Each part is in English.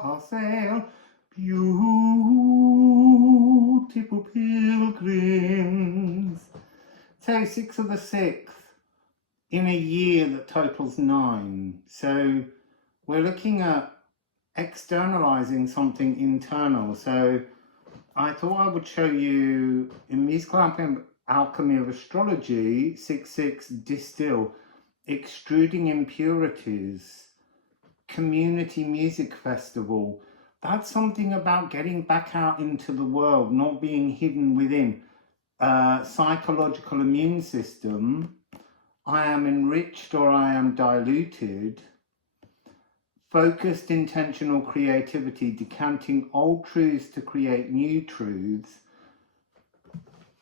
Wassail, beautiful pilgrims. So 6 of the 6th in a year that totals 9. So we're looking at externalizing something internal. So I thought I would show you in Mycelium Alchemy of Astrology 6/6 distill, extruding impurities, community music festival. That's something about getting back out into the world, not being hidden within. Psychological immune system. I am enriched or I am diluted. Focused intentional creativity, decanting old truths to create new truths.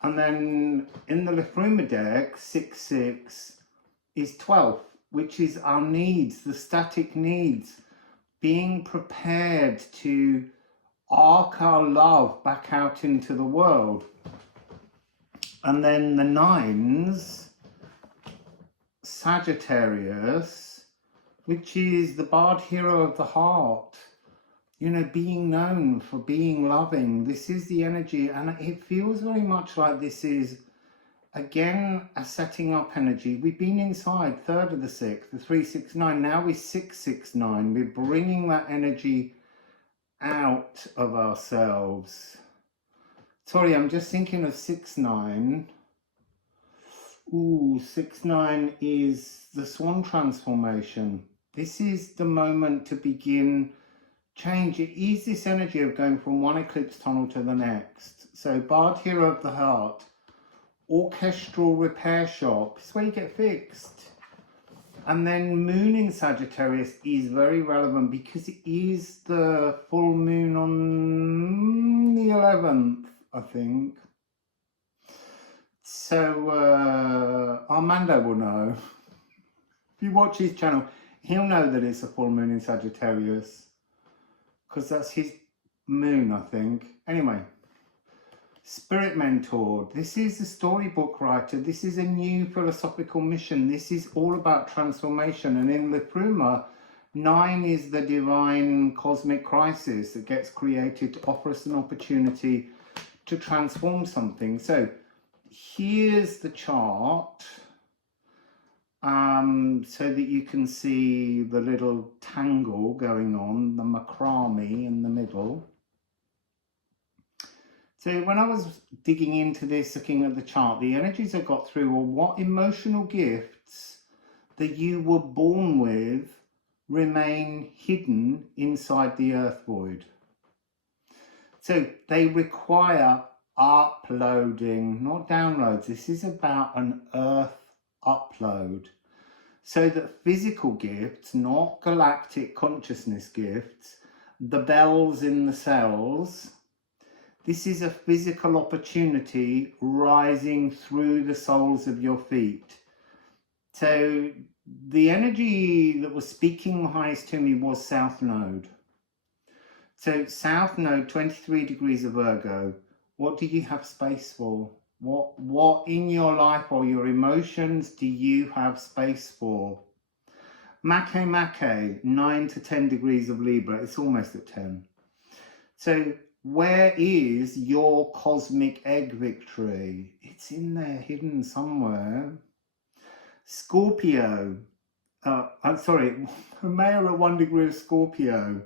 And then in the Liffruma deck, 6/6 is 12, which is our needs, the static needs, being prepared to arc our love back out into the world. And then the 9s, Sagittarius, which is the bard hero of the heart, you know, being known for being loving. This is the energy, and it feels very much like this is, again, a setting up energy. We've been inside 3rd of the 6th, the 369, now we're 669. We're bringing that energy out of ourselves. Sorry, I'm just thinking of 6/9. Ooh, 6/9 is the swan transformation. This is the moment to begin change. It is this energy of going from one eclipse tunnel to the next. So bard hero of the heart, orchestral repair shop, it's where you get fixed. And then moon in Sagittarius is very relevant because it is the full moon on the 11th, I think. So Armando will know. If you watch his channel, he'll know that it's a full moon in Sagittarius, because that's his moon, I think. Anyway, Spirit Mentor. This is the storybook writer. This is a new philosophical mission. This is all about transformation. And in Liffruma, 9 is the divine cosmic crisis that gets created to offer us an opportunity to transform something. So here's the chart, so that you can see the little tangle going on, the macrame in the middle. So when I was digging into this, looking at the chart, the energies I got through were what emotional gifts that you were born with remain hidden inside the earth void. So they require uploading, not downloads. This is about an earth upload. So that physical gifts, not galactic consciousness gifts, the bells in the cells, this is a physical opportunity rising through the soles of your feet. So the energy that was speaking highest to me was South Node. So South Node, 23 degrees of Virgo. What do you have space for? What in your life or your emotions do you have space for? Make, 9 to 10 degrees of Libra. It's almost at 10. So where is your cosmic egg victory? It's in there, hidden somewhere. Scorpio. I'm sorry, Mayor at 1 degree of Scorpio.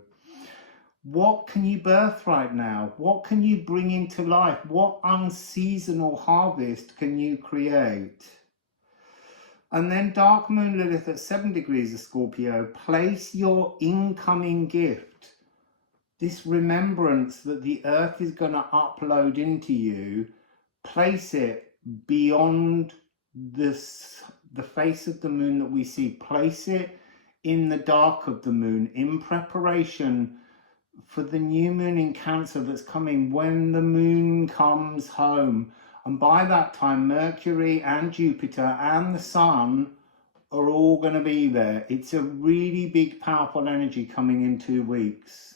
What can you birth right now? What can you bring into life? What unseasonal harvest can you create? And then Dark Moon Lilith at 7 degrees of Scorpio. Place your incoming gift, this remembrance that the earth is going to upload into you. Place it beyond this, the face of the moon that we see. Place it in the dark of the moon in preparation for the new moon in Cancer that's coming when the moon comes home. And by that time, Mercury and Jupiter and the Sun are all going to be there. It's a really big, powerful energy coming in 2 weeks.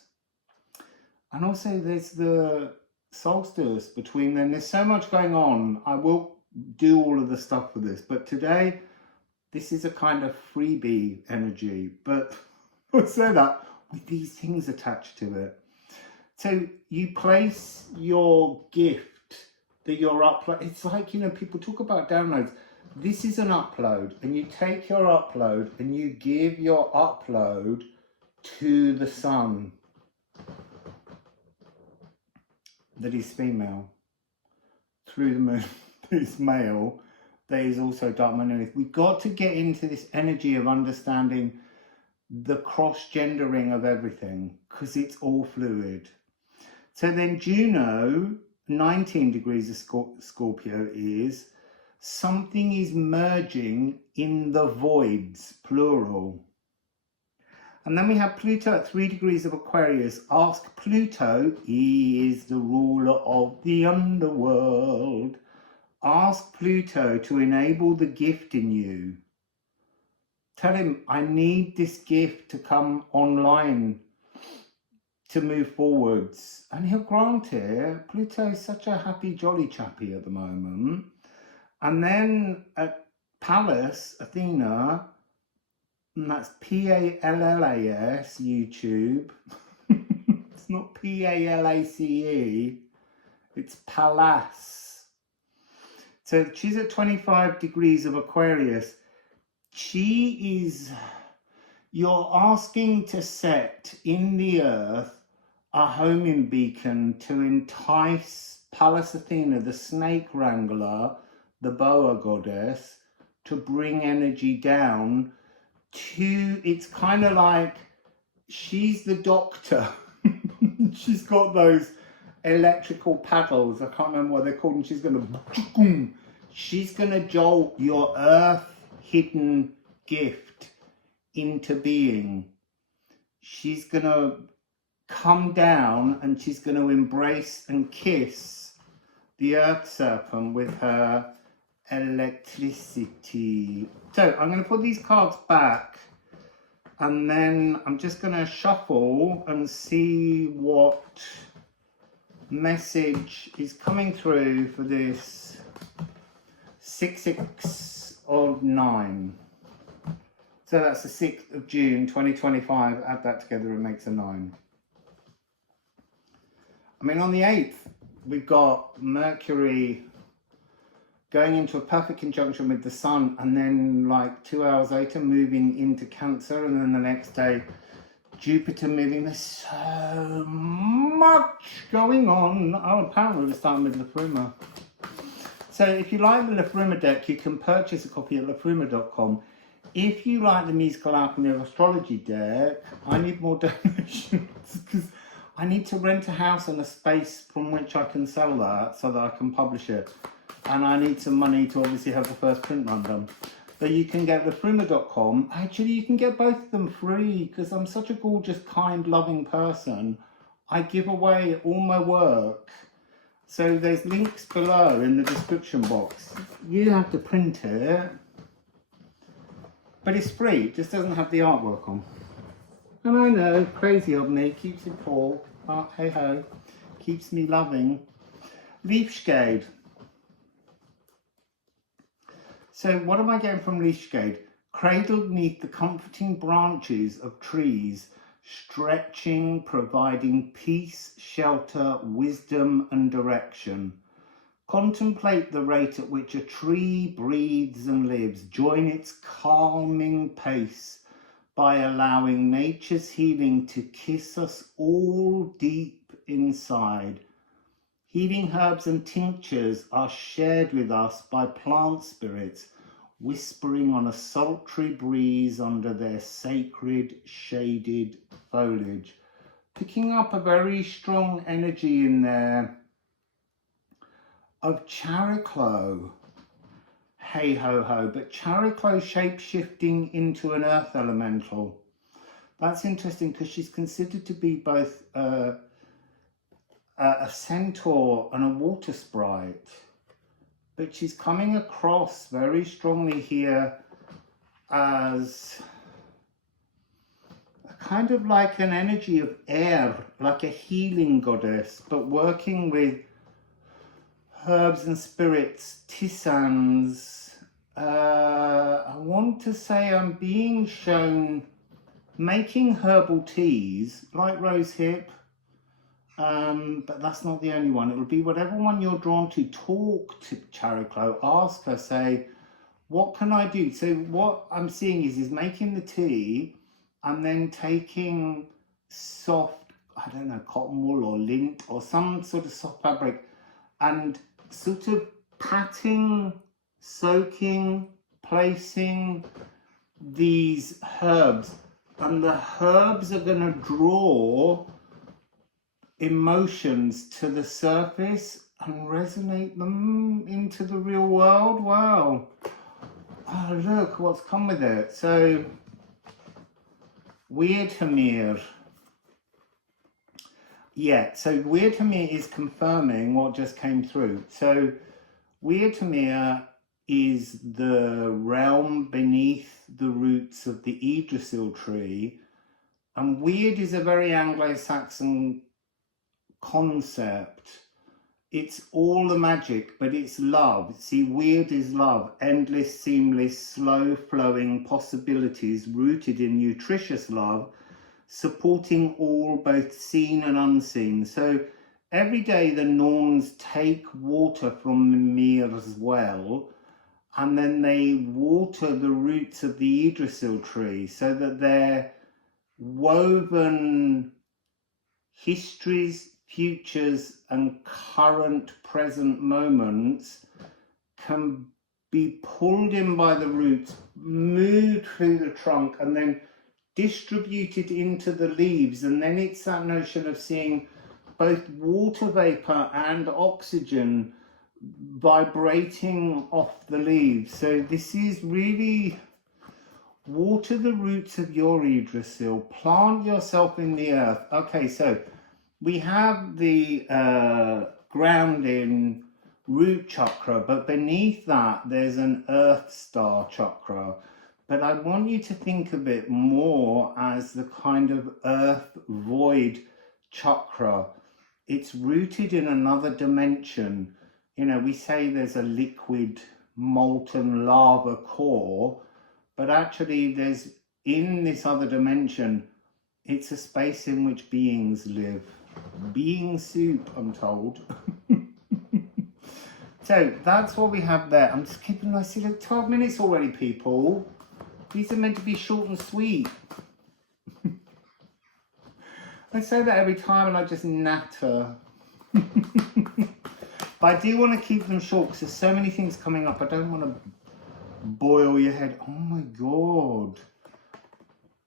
And also there's the solstice between them. There's so much going on. I will do all of the stuff for this, but today, this is a kind of freebie energy. But I'll say that, with these things attached to it. So you place your gift that you're uploading. It's like, you know, people talk about downloads. This is an upload, and you take your upload and you give your upload to the sun that is female, through the moon that is male, that is also dark matter. We've got to get into this energy of understanding the cross-gendering of everything, because it's all fluid. So then Juno, 19 degrees of Scorpio, is something is merging in the voids, plural. And then we have Pluto at 3 degrees of Aquarius. Ask Pluto, he is the ruler of the underworld. Ask Pluto to enable the gift in you. Tell him, I need this gift to come online to move forwards. And he'll grant it. Pluto is such a happy, jolly chappy at the moment. And then at Pallas, Athena, and that's Pallas, YouTube. It's not Palace, it's Pallas. So she's at 25 degrees of Aquarius. She is, you're asking to set in the earth a homing beacon to entice Pallas Athena, the snake wrangler, the boa goddess, to bring energy down to, it's kind of like she's the doctor. She's got those electrical paddles, I can't remember what they're called, and she's gonna jolt your earth hidden gift into being. She's gonna come down and she's gonna embrace and kiss the earth serpent with her electricity. So I'm going to put these cards back, and then I'm just going to shuffle and see what message is coming through for this 6/6 of 9. So that's the 6th of June 2025. Add that together, it makes a 9. I mean, on the 8th, we've got Mercury going into a perfect conjunction with the sun, and then like 2 hours later moving into Cancer, and then the next day Jupiter moving. There's so much going on. Oh, apparently we're starting with Liffruma. So if you like the Liffruma deck, you can purchase a copy at liffruma.com. If you like the Musical Alchemy of Astrology deck, I need more donations, because I need to rent a house and a space from which I can sell that so that I can publish it. And I need some money to obviously have the first print run done. But you can get liffruma.com. Actually, you can get both of them free, because I'm such a gorgeous, kind, loving person. I give away all my work. So there's links below in the description box. You have to print it. But it's free, it just doesn't have the artwork on. And I know, crazy of me, keeps it poor. Oh, hey ho, keeps me loving. Leafshade. So what am I getting from Leafshade? Cradled neath the comforting branches of trees, stretching, providing peace, shelter, wisdom and direction. Contemplate the rate at which a tree breathes and lives. Join its calming pace by allowing nature's healing to kiss us all deep inside. Healing herbs and tinctures are shared with us by plant spirits, whispering on a sultry breeze under their sacred shaded foliage. Picking up a very strong energy in there of Chariclo. Hey ho ho, but Chariclo shape-shifting into an earth elemental. That's interesting, because she's considered to be both a centaur and a water sprite, but she's coming across very strongly here as a kind of like an energy of air, like a healing goddess, but working with herbs and spirits, tisanes. I want to say I'm being shown making herbal teas like rosehip, but that's not the only one. It'll be whatever one you're drawn to. Talk to Chariklo, ask her, say, what can I do? So what I'm seeing is making the tea and then taking soft, I don't know, cotton wool or lint or some sort of soft fabric and sort of patting, soaking, placing these herbs. And the herbs are going to draw emotions to the surface and resonate them into the real world. Wow. Oh, look what's come with it. So, Weird Hamir. Yeah, so Weird Hamir is confirming what just came through. So, Weird Hamir is the realm beneath the roots of the Yggdrasil tree. And weird is a very Anglo-Saxon concept. It's all the magic, but it's love. See, weird is love. Endless, seamless, slow-flowing possibilities rooted in nutritious love, supporting all, both seen and unseen. So every day the Norns take water from Mimir's well, and then they water the roots of the Yggdrasil tree so that their woven histories, futures and current present moments can be pulled in by the roots, moved through the trunk and then distributed into the leaves. And then it's that notion of seeing both water vapor and oxygen vibrating off the leaves. So this is really water the roots of your Yggdrasil, plant yourself in the earth. Okay, so we have the grounding root chakra, but beneath that there's an earth star chakra. But I want you to think of it more as the kind of earth void chakra. It's rooted in another dimension. You know, we say there's a liquid molten lava core, but actually there's, in this other dimension, it's a space in which beings live. Being soup, I'm told. So that's what we have there. I'm just keeping my silly 12 minutes already, people. These are meant to be short and sweet. I say that every time and I just natter. But I do want to keep them short because there's so many things coming up. I don't want to boil your head. Oh my God.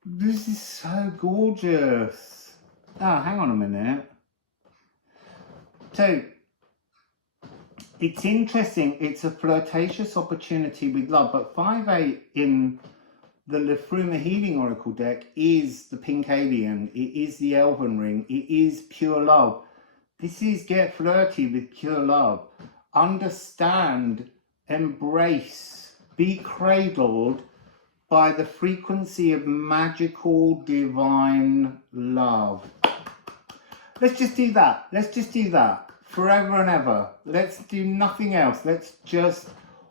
This is so gorgeous. Oh, hang on a minute. So, it's interesting. It's a flirtatious opportunity with love. But 5/8 in the Liffruma Healing Oracle Deck is the pink alien. It is the elven ring. It is pure love. This is get flirty with pure love. Understand, embrace, be cradled by the frequency of magical divine love. Let's just do that. Let's just do that forever and ever. Let's do nothing else. Let's just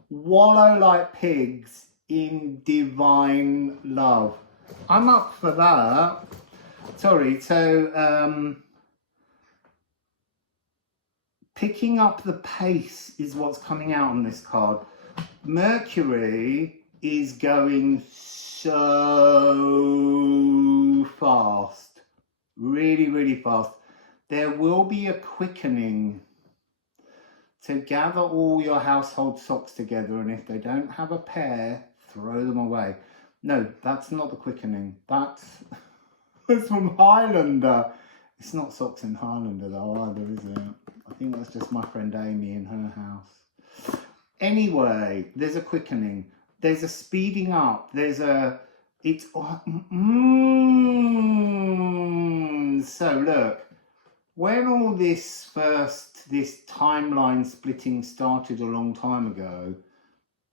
wallow like pigs in divine love. I'm up for that. Sorry, so picking up the pace is what's coming out on this card. Mercury is going so fast, really, really fast. There will be a quickening. So gather all your household socks together, and if they don't have a pair, throw them away. No, that's not the quickening. That's from Highlander. It's not socks in Highlander though either, is it? I think that's just my friend Amy in her house. Anyway, there's a quickening. There's a speeding up. There's a... It's... So look, when all this timeline splitting started a long time ago,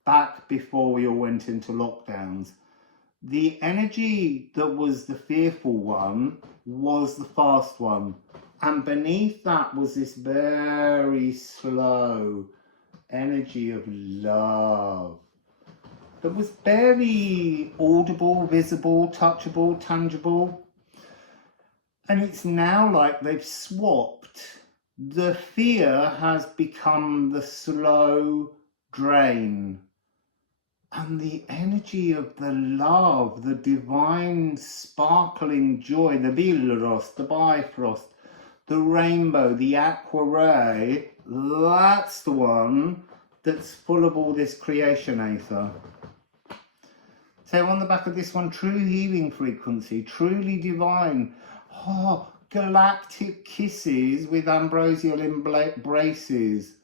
back before we all went into lockdowns, the energy that was the fearful one was the fast one. And beneath that was this very slow energy of love. that was barely audible, visible, touchable, tangible. And it's now like they've swapped. The fear has become the slow drain. And the energy of the love, the divine sparkling joy, the Bilros, the Bifrost, the rainbow, the aqua ray, that's the one that's full of all this creation aether. So on the back of this one, true healing frequency, truly divine. Oh, galactic kisses with ambrosial embraces.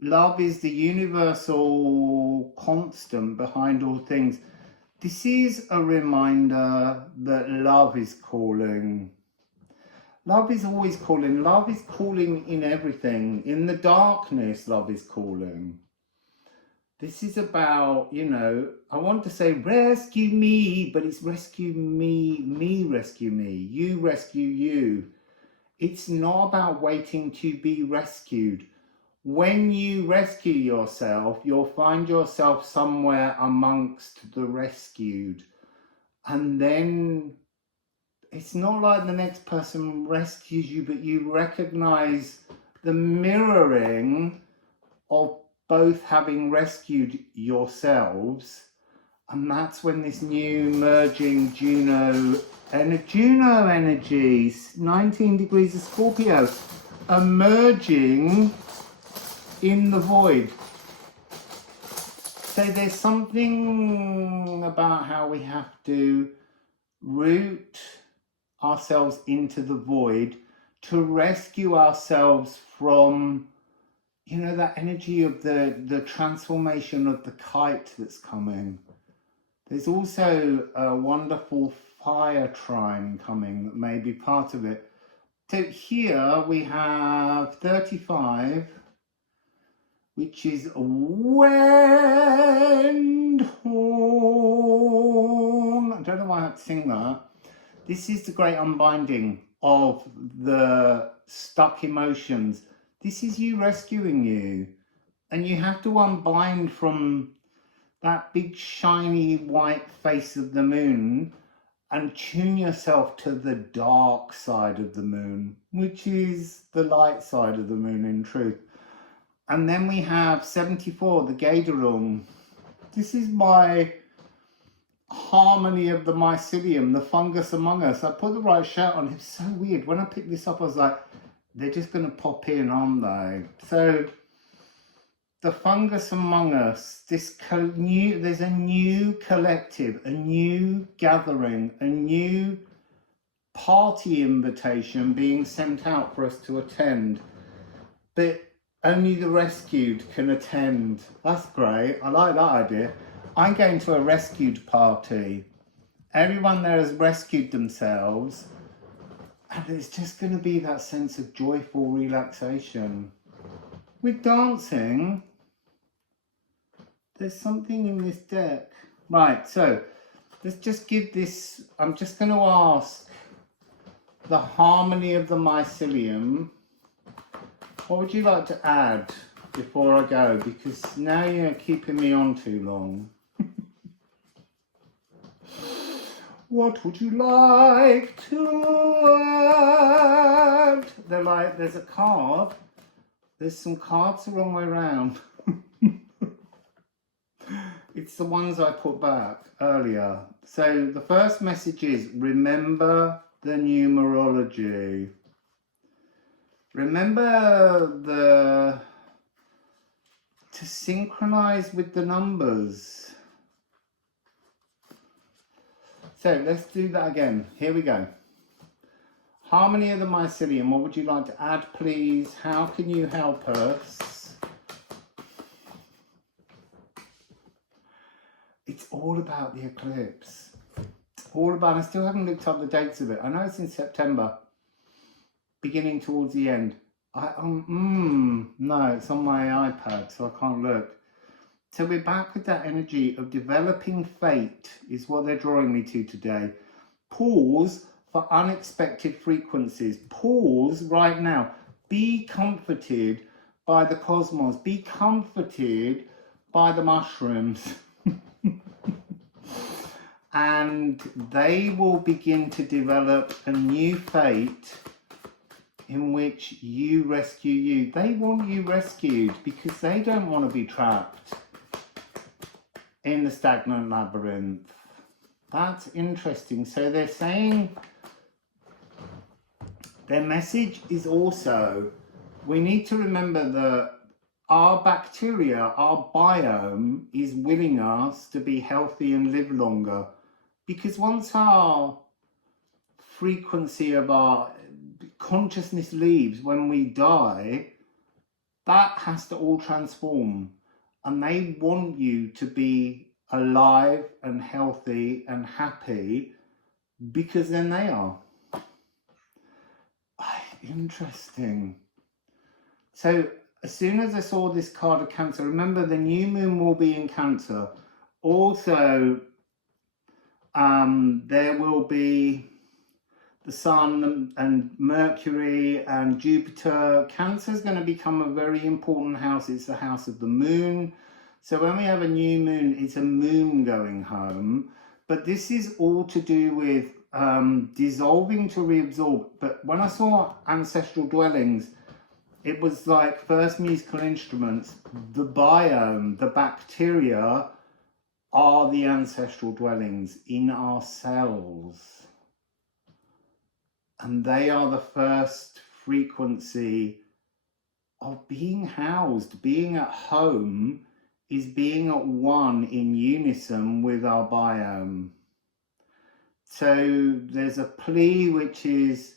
Love is the universal constant behind all things. This is a reminder that love is calling. Love is always calling. Love is calling in everything. In the darkness, love is calling. This is about, you know, I want to say rescue me, but it's rescue me, me rescue me, you rescue you. It's not about waiting to be rescued. When you rescue yourself, you'll find yourself somewhere amongst the rescued. And then it's not like the next person rescues you, but you recognize the mirroring of both having rescued yourselves. And that's when this new merging Juno energy, 19 degrees of Scorpio, emerging in the void. So there's something about how we have to root ourselves into the void to rescue ourselves from, you know, that energy of the transformation of the kite that's coming. There's also a wonderful fire trine coming that may be part of it. So here we have 35, which is wind horn. I don't know why I had to sing that. This is the great unbinding of the stuck emotions. This is you rescuing you. And you have to unbind from that big shiny white face of the moon and tune yourself to the dark side of the moon, which is the light side of the moon in truth. And then we have 74, the Gaderung. This is my harmony of the Mycelium, the fungus among us. I put the right shirt on. It's so weird. When I picked this up, I was like, they're just going to pop in, aren't they? So the fungus among us, there's a new collective, a new gathering, a new party invitation being sent out for us to attend. But only the rescued can attend. That's great. I like that idea. I'm going to a rescued party. Everyone there has rescued themselves. And it's just going to be that sense of joyful relaxation. With dancing, there's something in this deck. Right, so let's just give this, I'm just going to ask the harmony of the Mycelium. What would you like to add before I go? Because now you're keeping me on too long. What would you like to add? They're like, there's a card. There's some cards the wrong way around. It's the ones I put back earlier. So the first message is, remember the numerology. Remember to synchronize with the numbers. So let's do that again. Here we go. Harmony of the Mycelium. What would you like to add, please? How can you help us? It's all about the eclipse. All about, I still haven't looked up the dates of it. I know it's in September, beginning towards the end. No, it's on my iPad, so I can't look. So we're back with that energy of developing fate is what they're drawing me to today. Pause for unexpected frequencies. Pause right now. Be comforted by the cosmos. Be comforted by the mushrooms. and they will begin to develop a new fate in which you rescue you. They want you rescued because they don't want to be trapped in the stagnant labyrinth. That's interesting. So they're saying, their message is also, we need to remember that our bacteria, our biome, is willing us to be healthy and live longer. Because once our frequency of our consciousness leaves, when we die, that has to all transform. And they want you to be alive and healthy and happy, because then they are. Interesting. So as soon as I saw this card of Cancer, remember the new moon will be in Cancer. Also, there will be the Sun and Mercury and Jupiter. Cancer is going to become a very important house. It's the house of the moon. So when we have a new moon, it's a moon going home. But this is all to do with dissolving to reabsorb. But when I saw ancestral dwellings, it was like first musical instruments. The biome, the bacteria, are the ancestral dwellings in our cells. And they are the first frequency of being housed. Being at home is being at one in unison with our biome. So there's a plea which is,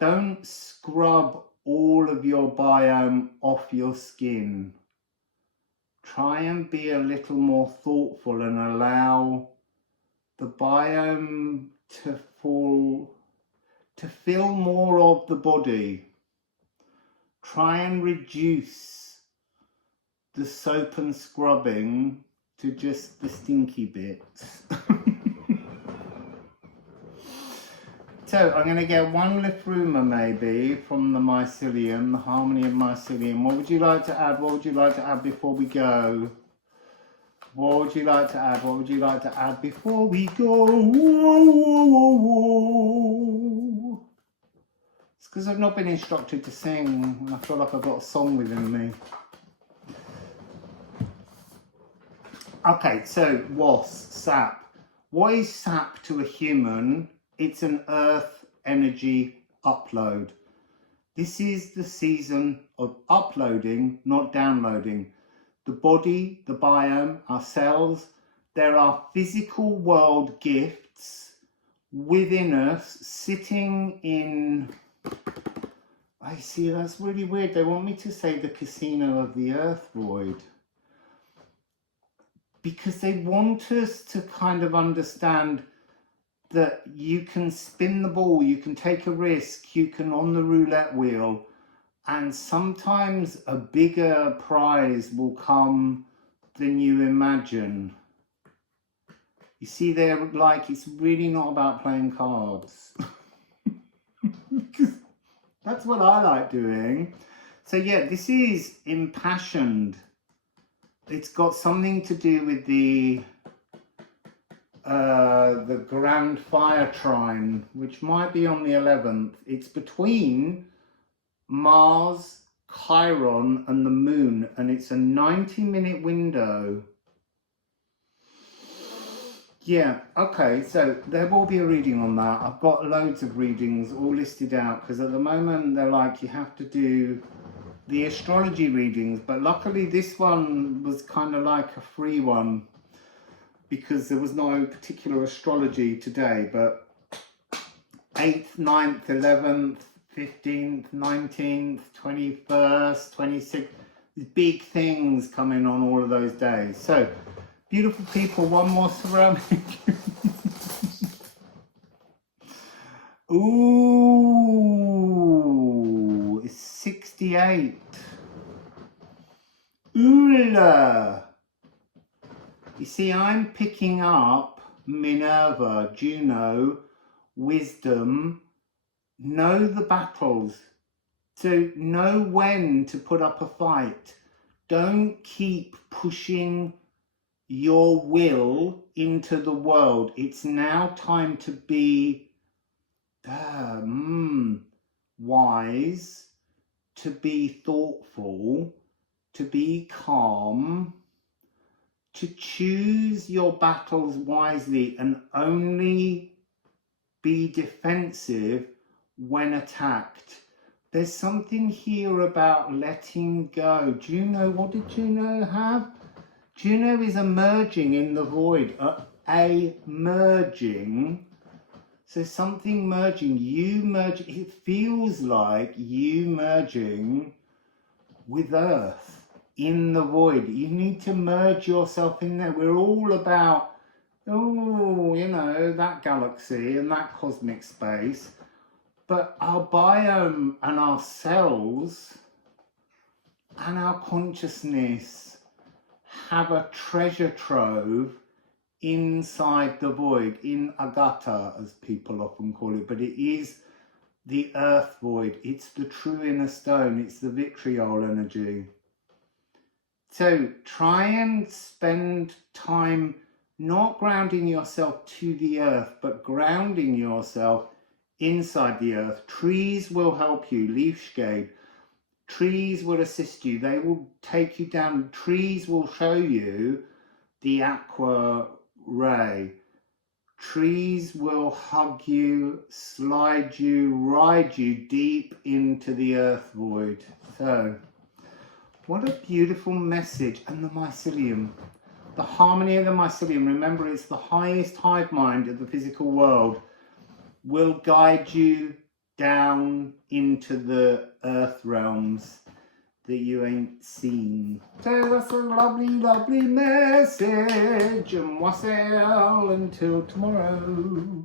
don't scrub all of your biome off your skin. Try and be a little more thoughtful and allow the biome to fill more of the body. Try and reduce the soap and scrubbing to just the stinky bits. So I'm going to get one Liffruma maybe from the Mycelium, the Harmony of Mycelium. What would you like to add? What would you like to add before we go? What would you like to add? What would you like to add before we go? It's because I've not been instructed to sing, and I feel like I've got a song within me. Okay, so sap. What is sap to a human? It's an earth energy upload. This is the season of uploading, not downloading. The body, the biome, our cells, there are physical world gifts within us sitting in, I see, that's really weird. They want me to say the casino of the earth void. Because they want us to kind of understand that you can spin the ball, you can take a risk, you can on the roulette wheel, and sometimes a bigger prize will come than you imagine. You see, they're like, it's really not about playing cards. That's what I like doing. So yeah, this is impassioned. It's got something to do with the Grand Fire Trine, which might be on the 11th. It's between Mars, Chiron and the Moon, and it's a 90-minute window. Yeah, okay, so there will be a reading on that. I've got loads of readings all listed out, because at the moment they're like, you have to do the astrology readings, but luckily this one was kind of like a free one, because there was no particular astrology today. But 8th, 9th, 11th, 15th, 19th, 21st, 26th, big things coming on all of those days. So, beautiful people, one more ceramic. Ooh, it's 68. Ooh. You see, I'm picking up Minerva, Juno, wisdom, know the battles. So know when to put up a fight. Don't keep pushing your will into the world. It's now time to be wise, to be thoughtful, to be calm, to choose your battles wisely and only be defensive when attacked. There's something here about letting go. Juno, what did Juno have? Juno is emerging in the void, a merging. So something merging, you merge, it feels like you merging with Earth in the void. You need to merge yourself in there. We're all about, you know, that galaxy and that cosmic space. But our biome and our cells and our consciousness have a treasure trove inside the void, in Agata, as people often call it, but it is the earth void. It's the true inner stone. It's the vitriol energy. So try and spend time not grounding yourself to the earth, but grounding yourself inside the earth. Trees will help you, leaf shade. Trees will assist you. They will take you down. Trees will show you the aqua ray. Trees will hug you, slide you, ride you deep into the earth void. So, what a beautiful message. And the mycelium. The harmony of the mycelium, remember, it's the highest hive mind of the physical world, will guide you down into the earth realms that you ain't seen. So that's a lovely, lovely message, and wassail until tomorrow.